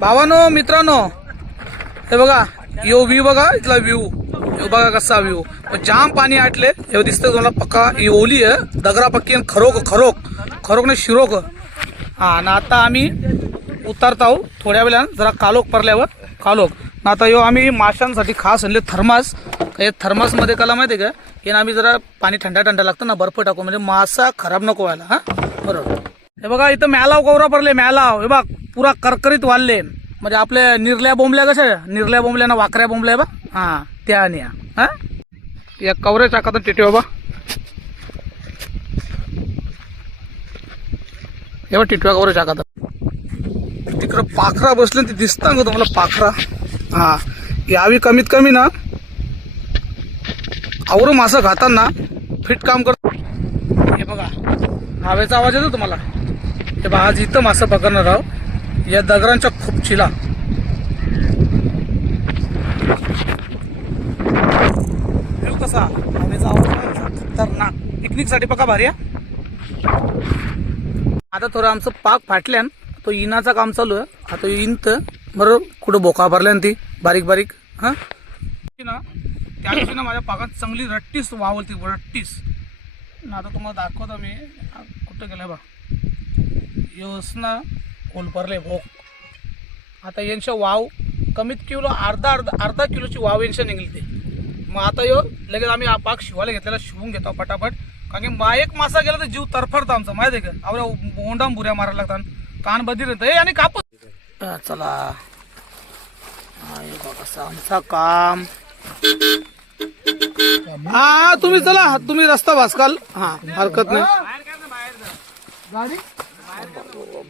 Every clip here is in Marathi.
भावानो मित्रांनो, हे बघा यो व्ह्यू बघा, इथला व्ह्यू बघा कसा व्ह्यू. जाम पाणी आटले हे दिसतं तुम्हाला. पक्का ही ओली आहे, दगरा पक्की खरोक खरोक खरोक नाही शिरोक. हा ना आता आम्ही उतरत आहोत थोड्या वेळानं, जरा कालोख पडल्यावर कालोख ना. आता यो आम्ही माशांसाठी खास आणले थर्मास. हे थर्मासमध्ये कला माहिती आहे का, हे आम्ही जरा पाणी थंडा थंडा लागतं ना, बर्फ टाकू म्हणजे मासा खराब नको व्हायला. हा बरोबर. हे बघा इथं मॅलाव कवरा पडले, मॅलाव हे बघ पुरा करकरीत वाढले. म्हणजे आपल्या निर्ल्या बोंबल्या कशा, निर्ल्या बोंबल्या ना वाकऱ्या बोंबल्या बा, हा त्या आणि हा या कवरे टाकत टिटे बाबा. हे बघ टिटव्या कवरे टाकत. तिकडं पाखरा बसले ते दिसतं का तुम्हाला पाखरा. हा यावी कमीत कमी ना आवर मासं खाताना फिट काम करत. हे बघा हवेचा आवाज येतो तुम्हाला. हे बघा आज इथं मासं पकडणार आहोत या दगरांच्या खुपचीला. कसा हवेचा आवाज खतरनाक, पिकनिक साठी पका भारी. आता थोडं आमचं पाक फाटल्यान तो इनाचं काम चालू आहे. आता इंत बरोबर कुठं बोका भरल्यान ती बारीक बारीक. हा ना त्या दिवशी ना माझ्या पाकात चांगली रट्टीस वावलती, रट्टीस ना. आता तुम्हाला दाखवतो मी कुठं गेलं बा. योस ना खोल भरले भोक. आता यांच्या वाव कमीत किलो अर्धा किलोची वाव यांच्या निघली ते. मग आता यो लगेच आम्ही पाक शिवायला घेतलेला, शिवून घेतो पटापट. कारण की एक मासा गेला तर जीव तरफडतो आमचा माहिती आहे का. आवड्या ओंडाम बुऱ्या मारायला लागतात, कान बधीर येतं आणि कापूस. चला कसं आमचा काम. हा तुम्ही चला, तुम्ही रस्ता भासकाल, हा हरकत नाही.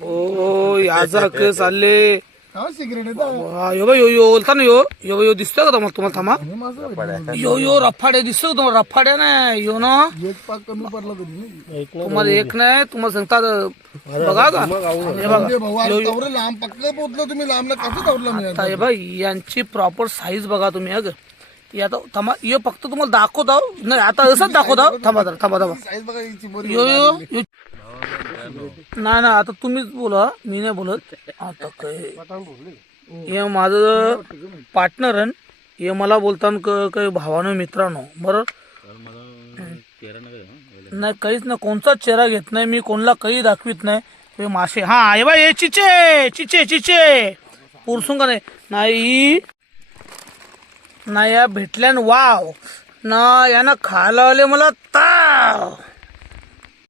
हो याचा के चालले. यो ओलता ना यो यो यो दिसतोय का तुम्हाला. तुम्हाला थांबा यो रफाडे दिसतो का तुम्हाला. रफाड्या नाही यो ना, तुम्हाला एक नाही तुम्हाला सांगतात बघा का. हे बघा यांची प्रॉपर साईज बघा तुम्ही. अग आता थांबा यो फक्त तुम्हाला दाखवतो नाही, आता असंच दाखवतो. थांबा थांबा थांबा यो यो नाही ना, आता तुम्हीच बोला, मी नाही बोलत. आता काय हे माझं पार्टनर आहे, हे मला बोलताना काही भावानं मित्रांनो बरोबर नाही, काहीच नाही, कोणताच चेहरा घेत नाही मी, कोणला काही दाखवित नाही. मासे हा हे बा हे चिचे चिचे चिचे पुरसून का नाही ना या भेटल्यान वाव ना, यानं खायला आले मला ताव.